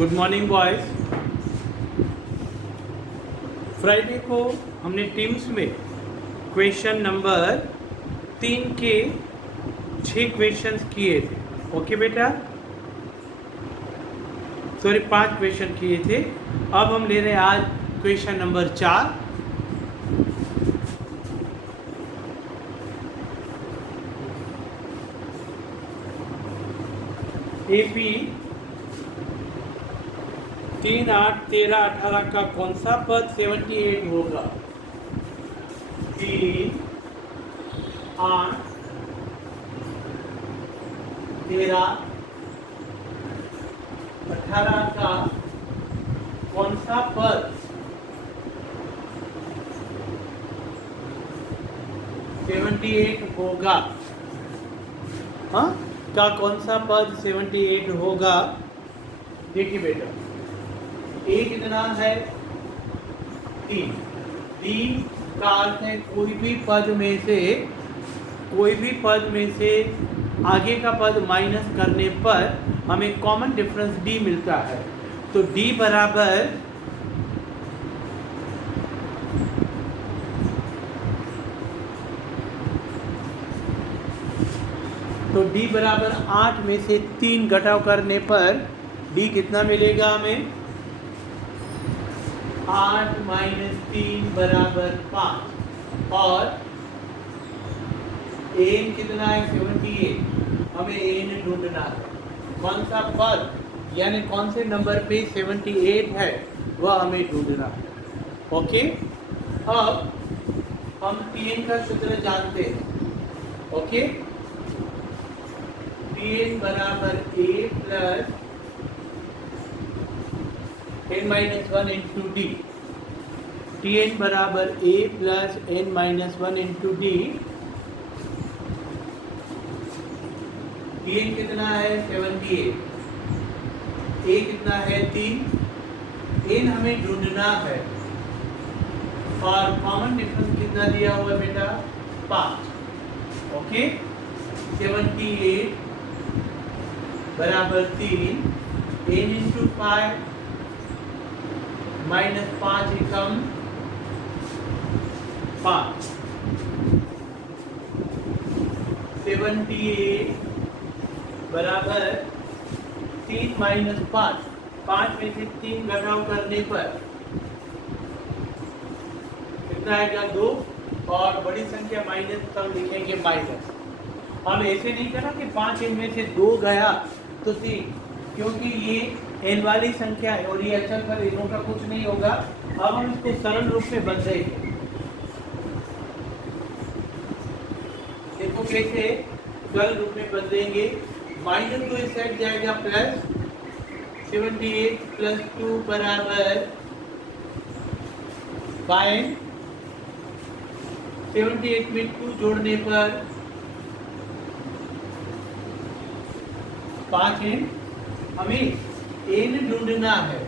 Good morning boys. Friday को हमने teams में क्वेश्चन नंबर 3 के 6 क्वेश्चंस किए थे। ओके बेटा, सॉरी 5 क्वेश्चन किए थे। अब हम ले रहे हैं आज क्वेश्चन नंबर 4। एपी 3, 8, 13, 18 का कौन सा पद 78 होगा? 3, 8, 13, 18 का कौन सा पद 78 होगा? हाँ, का कौन सा पद 78 होगा? देखिए बेटा, ए कितना है? 3। 3 का अर्थ है कोई भी पद में से आगे का पद माइनस करने पर हमें कॉमन डिफरेंस डी मिलता है। तो डी बराबर 8 में से 3 घटाव करने पर डी कितना मिलेगा हमें? 8 माइनस 3 बराबर 5। और एन कितना है? 78। हमें एन ढूंढना है। कौन सा पद यानी कौन से नंबर पे 78 है वह हमें ढूंढना है। ओके, अब हम Tn का सूत्र जानते हैं। ओके, Tn बराबर a plus n-1 into D. Tn बराबर a plus n-1 into D. Tn कितना है? 78। a कितना है? 3। n हमें ढूंढना है और कॉमन डिफरेंस कितना दिया हुआ है बेटा? 5। ओके, 78 बराबर 3, n इंटू 5 माइनस 5 एकम 5। 78 बराबर 3 माइनस 5। 5 में से 3 घटाव करने पर कितना आएगा? 2। और बड़ी संख्या माइनस तब लिखेंगे माइनस। हम ऐसे नहीं करा कि 5 इनमें से 2 गया तो 3, क्योंकि ये n वाली संख्या है और ये अचल पर इनों का कुछ नहीं होगा। अब हम इसको सरल रूप में बदलेंगे। देखो कैसे सरल रूप में बदलेंगे। माइनस 2 इस साइड जाएगा प्लस 78 प्लस 2 बराबर 5। 78 में 2 जोड़ने पर 5 n। हमें n ढूंढना है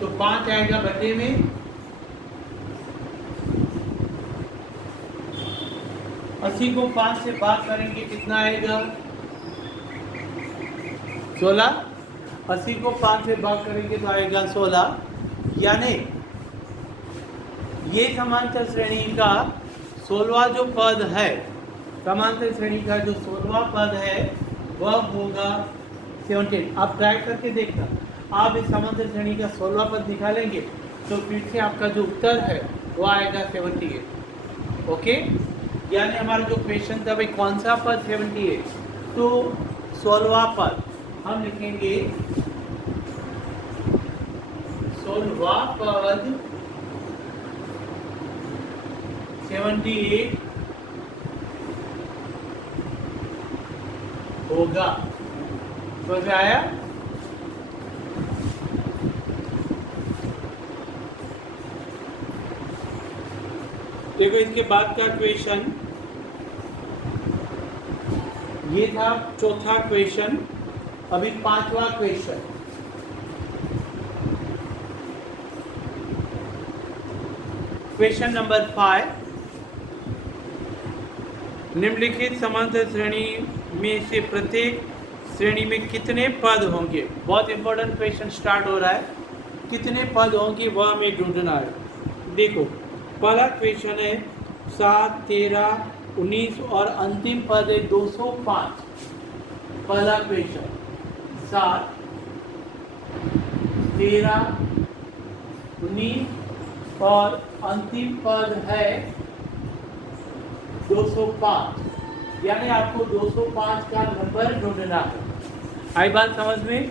तो 5 आएगा बटे में 80 को 5 से भाग करेंगे कितना आएगा? 16। 80 को 5 से भाग करेंगे तो आएगा 16। यानी ये समांतर श्रेणी का 16वां जो पद है, समांतर श्रेणी का जो 16वां पद है वह होगा 78। आप ट्राई करके देखना। आप इस समांतर श्रेणी का 16वां पद निकालेंगे तो फिर से आपका जो उत्तर है वो आएगा 78। ओके, यानी हमारा जो क्वेश्चन था भाई कौन सा पद 78, तो 16वां पद हम लिखेंगे 16वां पद 78 होगा। समझ में आया? देखो इसके बाद का क्वेश्चन ये था, चौथा क्वेश्चन। अभी 5वां क्वेश्चन। Question number 5। निम्नलिखित समांतर श्रेणी में से प्रत्येक श्रेणी में कितने पद होंगे, बहुत इंपॉर्टेंट क्वेश्चन स्टार्ट हो रहा है। कितने पद होंगे वह हमें ढूंढना है। देखो पहला क्वेश्चन है 7, 13, 19 और अंतिम पद है 205। पहला क्वेश्चन 7, 13, 19 और अंतिम पद है 205, यानी आपको 205 का नंबर ढूंढना है। आई बात समझ में?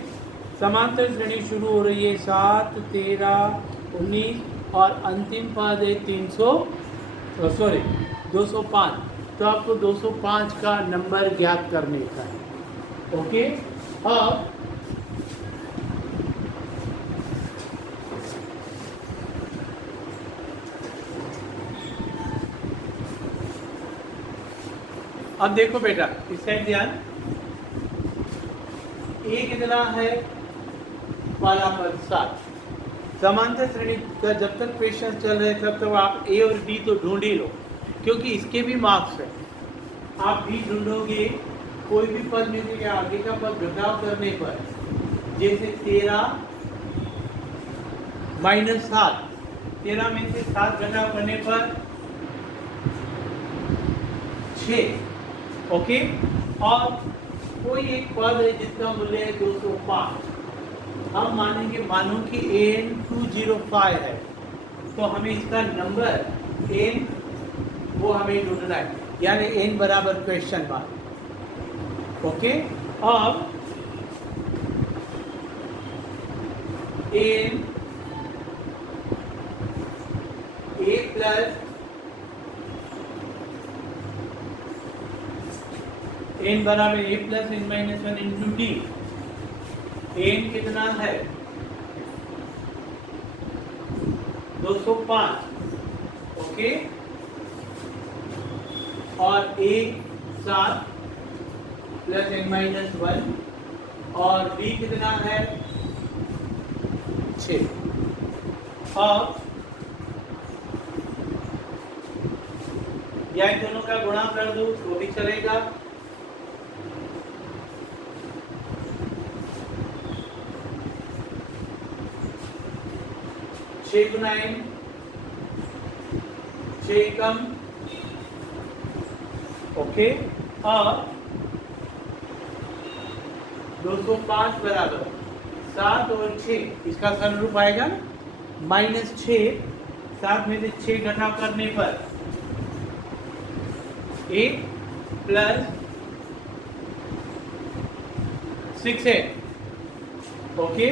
समांतर श्रेणी शुरू हो रही है 7, 13, 19 और अंतिम पद है 205। तो आपको 205 का नंबर ज्ञात करने का है। ओके, अब देखो बेटा, इस साइड ध्यान। ए कितना है? पहला पद 7। समांतर श्रेणी का जब तक क्वेश्चन चल रहे तब तक आप ए और बी तो ढूंढ ही लो, क्योंकि इसके भी मार्क्स है। आप भी ढूंढोगे, कोई भी पद में से आगे का पद घटाव करने पर, जैसे 13 - 7, 13 में से 7 घटाव करने पर 6। ओके, और कोई एक पद है जिसका मूल्य है 205। हम मानो कि n 205 है, तो हमें इसका नंबर n वो हमें ढूंढना है, यानी n बराबर क्वेश्चन मार्क। ओके, अब n a प्लस n बराबर a plus n minus 1 into D. n कितना है? 205। ओके, और a 7 प्लस n माइनस 1 और b कितना है? 6। अब या इन दोनों का गुणा कर दो तो भी चलेगा। छः गुना n, 6 कम। ओके, और 205 बराबर 7 और 6, इसका सरल रूप आएगा -6। 7 में से 6 घटाव करने पर 8 प्लस 6 है। ओके,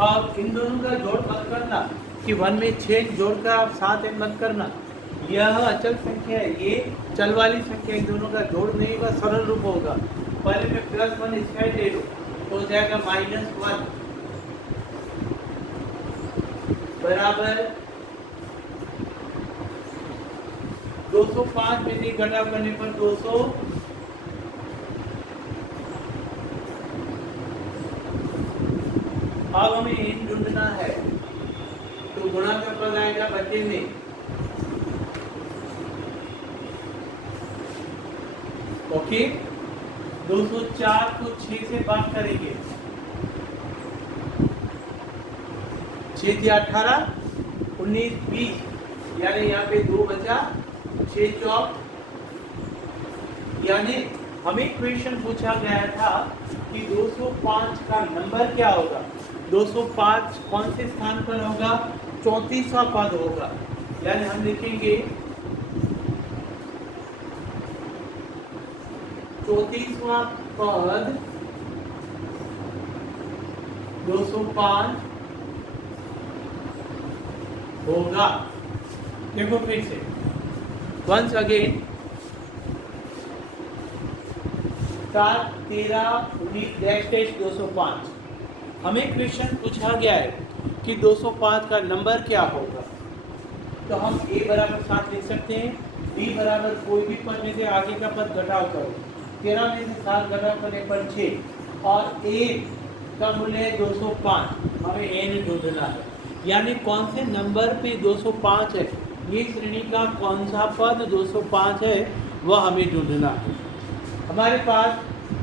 अब इन दोनों का जोड़ मत करना कि 1 में 6 जोड़कर आप 7 मत करना। यह अचल संख्या है, ये चल वाली संख्या, इन दोनों का जोड़ नहीं होगा, सरल रूप होगा। पहले मैं +1 इसका ले लूँ तो हो जाएगा -1 बराबर 205 में से घटाव करने पर 200। अब हमें n ढूंढना है, तो गुणा का पद आएगा बच्चे में। ओके, 204 को 6 से भाग करेंगे। 6 × 18, 19, 20, यानी यहाँ पे 2 बचा, 6 चौक। यानी हमें क्वेश्चन पूछा गया था कि 205 का नंबर क्या होगा। 205 कौन से स्थान पर होगा? 34वां पद होगा। यानी हम लिखेंगे 34वां पद 205 होगा। देखो फिर से, वंस अगेन, 7, 13, 19 - 205। हमें क्वेश्चन पूछा गया है कि 205 का नंबर क्या होगा। तो हम a बराबर 7 लिख सकते हैं, d बराबर कोई भी पद में से आगे का पद घटाव करो। 13 में से 7 घटाव करने पर 6 और a का मूल्य है 205। हमें n ढूंढना है, यानी कौन से नंबर पे 205 है, ये श्रेणी का कौन सा पद 205 है वह हमें ढूंढना है। हमारे पास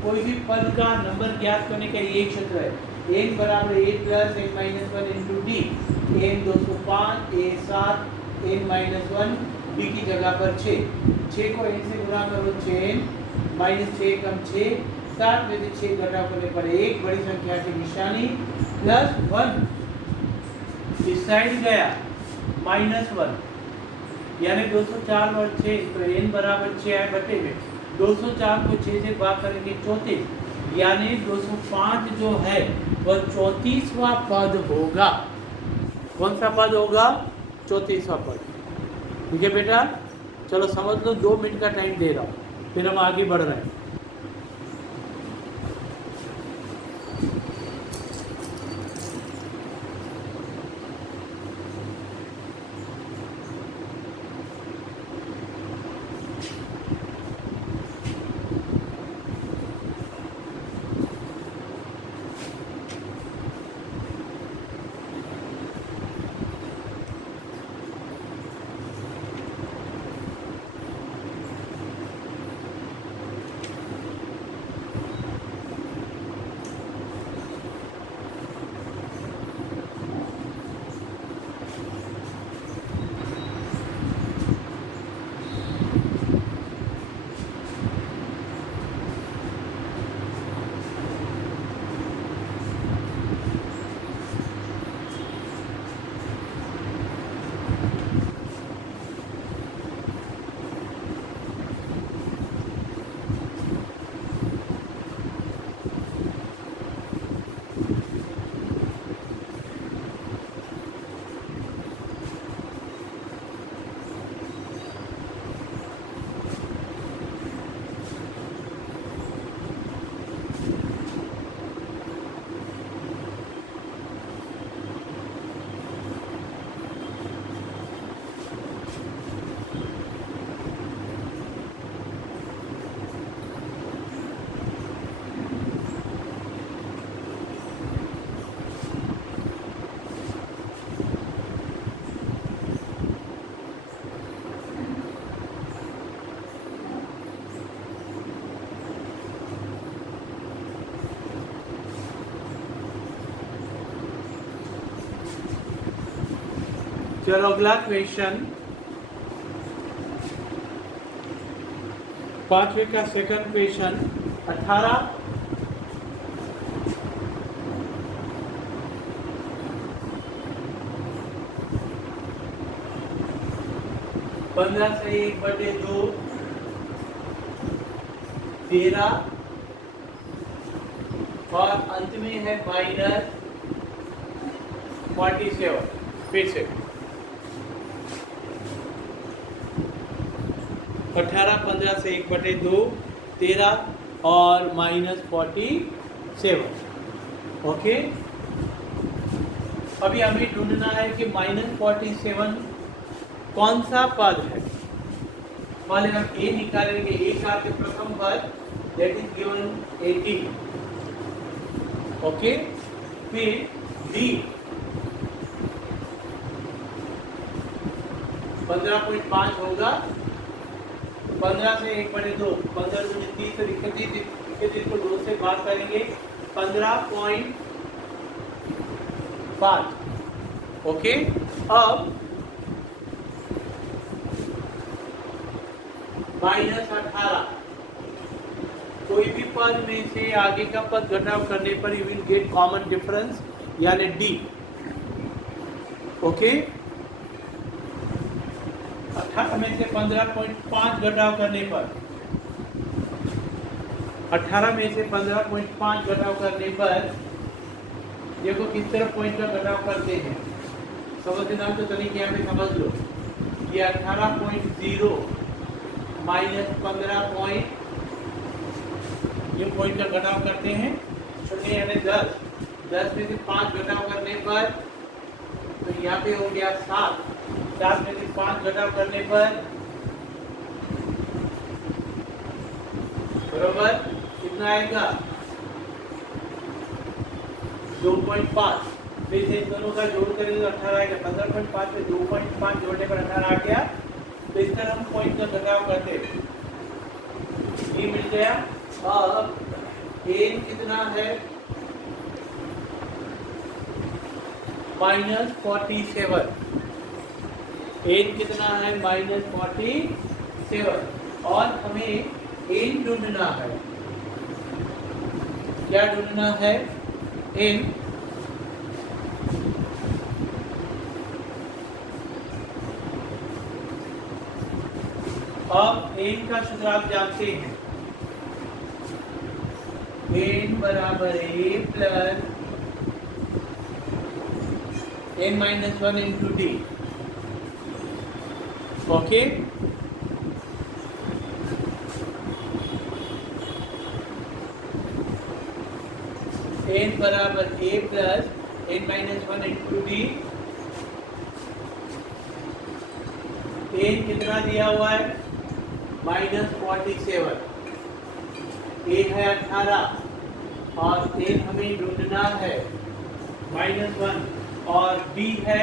कोई भी पद का नंबर ज्ञात करने का एक सूत्र है, n बराबर a plus n minus 1 into D. n 205, a 7, n minus 1, b की जगह पर 6 को n से गुणा करो 6n माइनस 6 कम 6, 7 में से 6 घटाव करने पर 1 बड़ी संख्या की निशानी प्लस 1 इस साइड गया माइनस 1, यानी 204 और 6 तो n बराबर 6 है बटे में 204 को 6 से भाग करेंगे 34, यानी 205 जो है वह 34वां पद होगा। कौन सा पद होगा? 34वां पद। ठीक है बेटा, चलो समझ लो, 2 मिनट का टाइम दे रहा हूँ, फिर हम आगे बढ़ रहे हैं। चलो अगला क्वेश्चन, 5वें का सेकंड क्वेश्चन। 18 15 से 1 बटे 2 13 और अंत में है माइनस 47। फिर से 18, 15 से 1 बटे 2 13 और माइनस 47। ओके, अभी हमें ढूंढना है कि माइनस 47 कौन सा पद है। पहले हम a निकालेंगे, a का अर्थ प्रथम पद, दैट इज गिवन 18। ओके, फिर d 15.5 होगा, 15 से 1 बटे 2, 15 दूनी 30 और 31 को 2 से भाग करेंगे 15.5। ओके, अब माइनस 18, कोई भी पद में से आगे का पद घटाव करने पर you will get common difference, यानी डी। ओके, 18 में से 15.5 घटाव करने पर, 18 में से 15.5 घटाव करने पर देखो किस तरह पॉइंट का घटाव करते हैं। समझना तो तरीके यहाँ पे समझ लो, ये 18.0 माइनस 15 ये पॉइंट का घटाव करते हैं। शून्य यानी 10 में से 5 घटाव करने पर तो यहाँ पे हो गया 7 में से 5 घटाव करने पर बरोबर कितना आएगा 2.5। फिर से इन दोनों का जोड़ करेंगे तो 18 आएगा। 15.5 में 2.5 जोड़ने पर 18 आ गया। तो इस तरह हम पॉइंट का घटाव करते हैं। ये मिल गया। अब n कितना है -47। n कितना है -47 और हमें n ढूंढना है। क्या ढूंढना है? n अब n का सूत्र आप जानते हैं, n बराबर a plus n-1 into d। Okay, n बराबर a plus n-1 into d। n कितना दिया हुआ है -47, a है 18 और n हमें ढूंढना है -1 और b है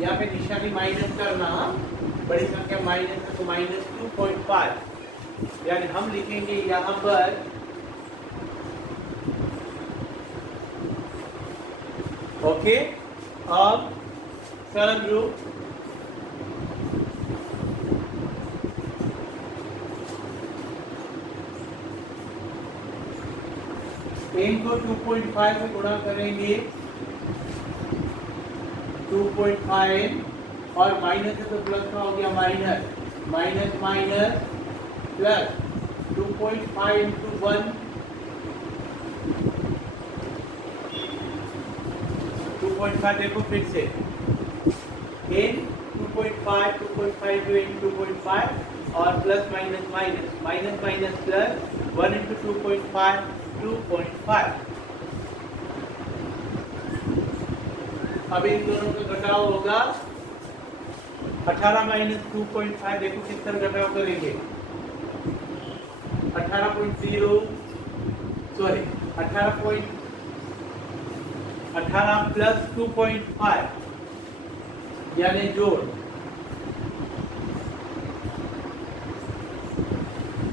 यहाँ पे निशानी माइनस करना, बड़ी संख्या माइनस है तो -2.5, यानी हम लिखेंगे यहाँ पर ओके। अब सरल रूप n को 2.5 से गुणा करेंगे, 2.5 और माइनस है तो प्लस का हो गया माइनस प्लस 2.5 इंटू 1 2.5। देखो फिर से n 2.5 2.5 इंटू 2.5 और प्लस माइनस प्लस 1 इंटू 2.5 2.5। अब इन दोनों का घटाव होगा 18 माइनस 2.5। देखो किस तरह घटाव करेंगे, 18 प्लस 2.5 यानी जोड़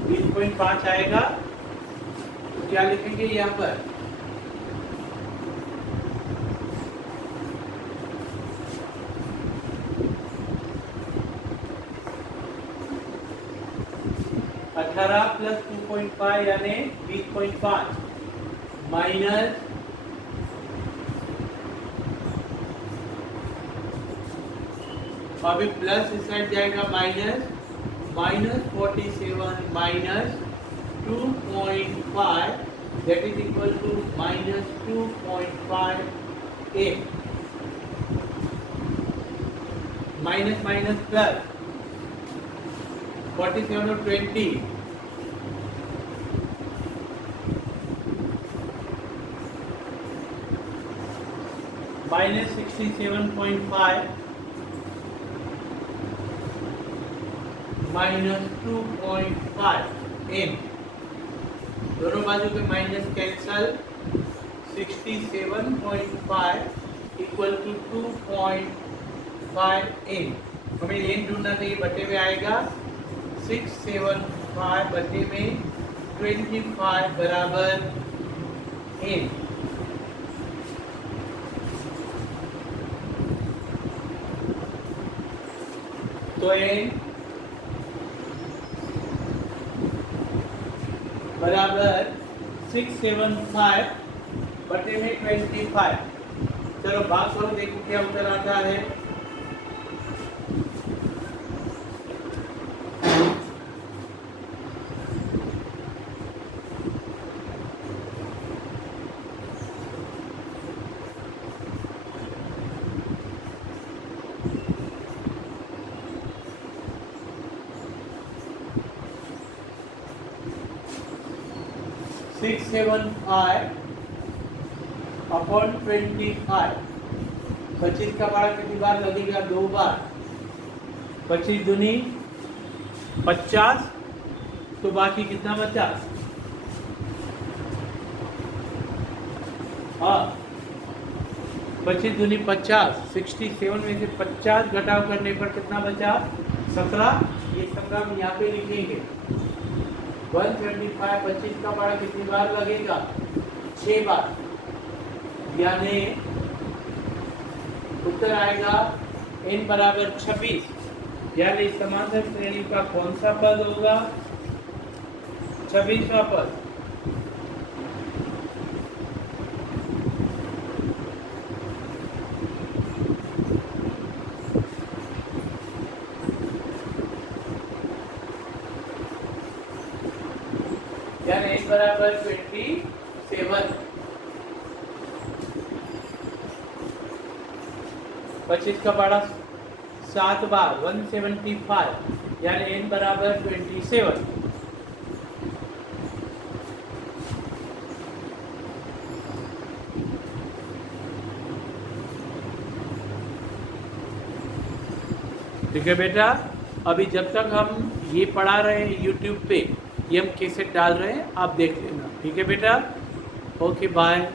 20.5 आएगा। तो क्या लिखेंगे यहाँ पर प्लस 2.5 यानी 20.5 माइनस अभी प्लस इस साइड जाएगा -47 minus 2.5 that is equal to -2.58 minus plus 47 और 20 -67.5 -2.5 n, दोनों बाजू के minus cancel, 67.5 equal to 2.5 n। हमें n ढूंढना चाहिए, बटे में आएगा 675 बटे में 25 बराबर n। तो n बराबर 675 बटे में 25। चलो भाग करो, देखो क्या उत्तर आता है। सिक्स 25 25 का बाड़ा कितनी बार लगेगा? 2 बार। 25 दूनी 50, तो बाकी कितना बचा? हाँ 25 दूनी 50, 67 में से 50 घटाव करने पर कितना बचा? 17। ये 17 हम यहाँ पे लिखेंगे। 125 25 का बड़ा कितनी बार लगेगा? 6 बार, यानी उत्तर आएगा n बराबर 26। यानी समांतर श्रेणी का कौन सा पद होगा? 26वां पद। यानी n बराबर 27। 25 का बड़ा 7 बार 175, यानी n बराबर 27। ठीक है बेटा, अभी जब तक हम ये पढ़ा रहे हैं यूट्यूब पे, ये हम कैसे डाल रहे हैं आप देख लेना। ठीक है बेटा, ओके बाय।